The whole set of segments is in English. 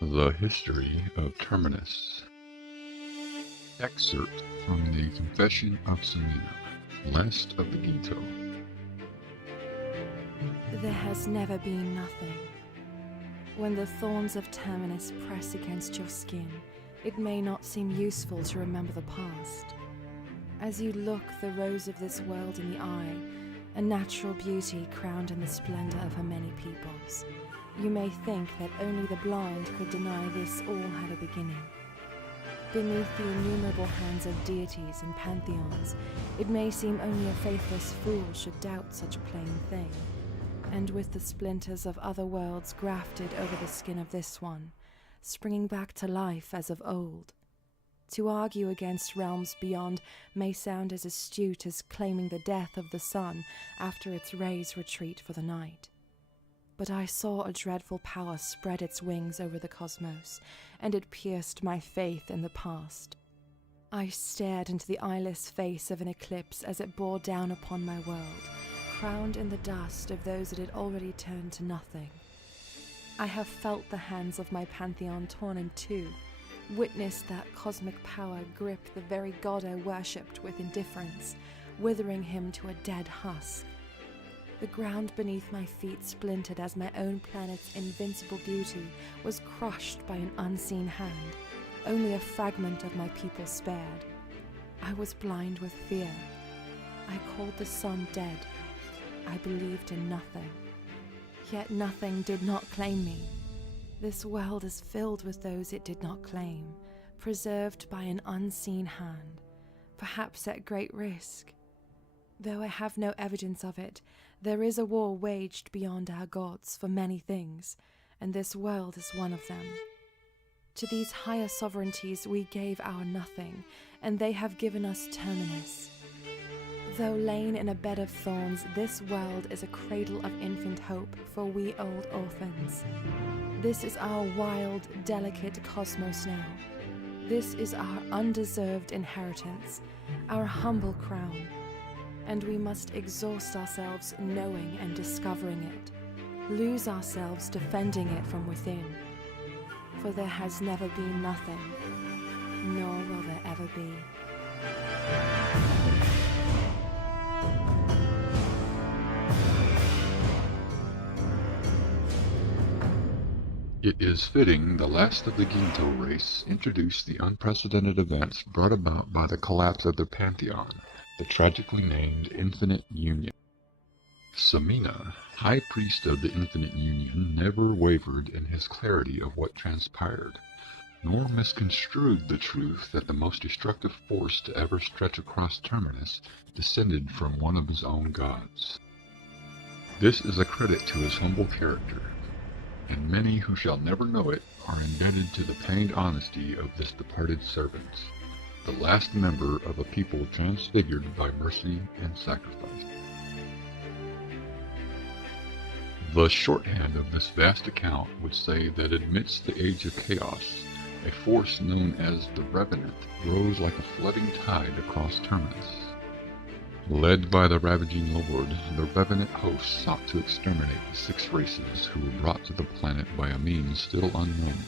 The History of Terminus. Excerpt from the Confession of Semina, last of the Gito. There has never been nothing. When the thorns of Terminus press against your skin, it may not seem useful to remember the past. As you look the rose of this world in the eye, a natural beauty crowned in the splendor of her many peoples, you may think that only the blind could deny this all had a beginning. Beneath the innumerable hands of deities and pantheons, it may seem only a faithless fool should doubt such a plain thing. And with the splinters of other worlds grafted over the skin of this one, springing back to life as of old, to argue against realms beyond may sound as astute as claiming the death of the sun after its rays retreat for the night. But I saw a dreadful power spread its wings over the cosmos, and it pierced my faith in the past. I stared into the eyeless face of an eclipse as it bore down upon my world, crowned in the dust of those that had already turned to nothing. I have felt the hands of my Pantheon torn in two, witnessed that cosmic power grip the very god I worshipped with indifference, withering him to a dead husk. The ground beneath my feet splintered as my own planet's invincible beauty was crushed by an unseen hand, only a fragment of my people spared. I was blind with fear. I called the sun dead. I believed in nothing. Yet nothing did not claim me. This world is filled with those it did not claim, preserved by an unseen hand, perhaps at great risk. Though I have no evidence of it, there is a war waged beyond our gods for many things, and this world is one of them. To these higher sovereignties we gave our nothing, and they have given us Terminus. Though lain in a bed of thorns, this world is a cradle of infant hope for we old orphans. This is our wild, delicate cosmos now. This is our undeserved inheritance, our humble crown. And we must exhaust ourselves knowing and discovering it, lose ourselves defending it from within. For there has never been nothing, nor will there ever be. It is fitting the last of the Ginto race introduced the unprecedented events brought about by the collapse of the Pantheon, the tragically named Infinite Union. Semina, High Priest of the Infinite Union, never wavered in his clarity of what transpired, nor misconstrued the truth that the most destructive force to ever stretch across Terminus descended from one of his own gods. This is a credit to his humble character, and many who shall never know it are indebted to the pained honesty of this departed servant, the last member of a people transfigured by mercy and sacrifice. The shorthand of this vast account would say that amidst the age of chaos, a force known as the Revenant rose like a flooding tide across Terminus. Led by the ravaging Lord, the Revenant host sought to exterminate the 6 races who were brought to the planet by a means still unknown.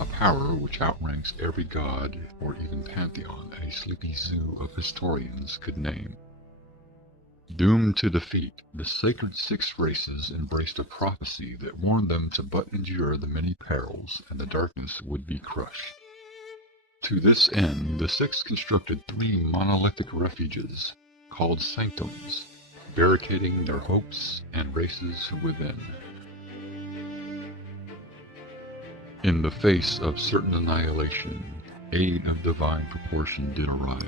A power which outranks every god, or even pantheon, a sleepy zoo of historians could name. Doomed to defeat, the sacred 6 races embraced a prophecy that warned them to but endure the many perils, and the darkness would be crushed. To this end, the 6 constructed 3 monolithic refuges, called sanctums, barricading their hopes and races within. In the face of certain annihilation, aid of divine proportion did arrive.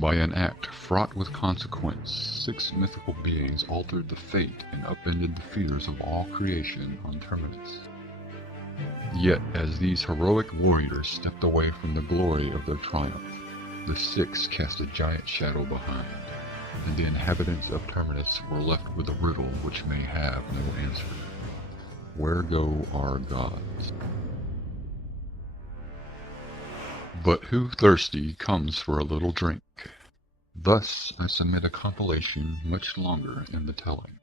By an act fraught with consequence, 6 mythical beings altered the fate and upended the fears of all creation on Terminus. Yet, as these heroic warriors stepped away from the glory of their triumph, the 6 cast a giant shadow behind, and the inhabitants of Terminus were left with a riddle which may have no answer. Where go our gods? But who thirsty comes for a little drink? Thus I submit a compilation much longer in the telling.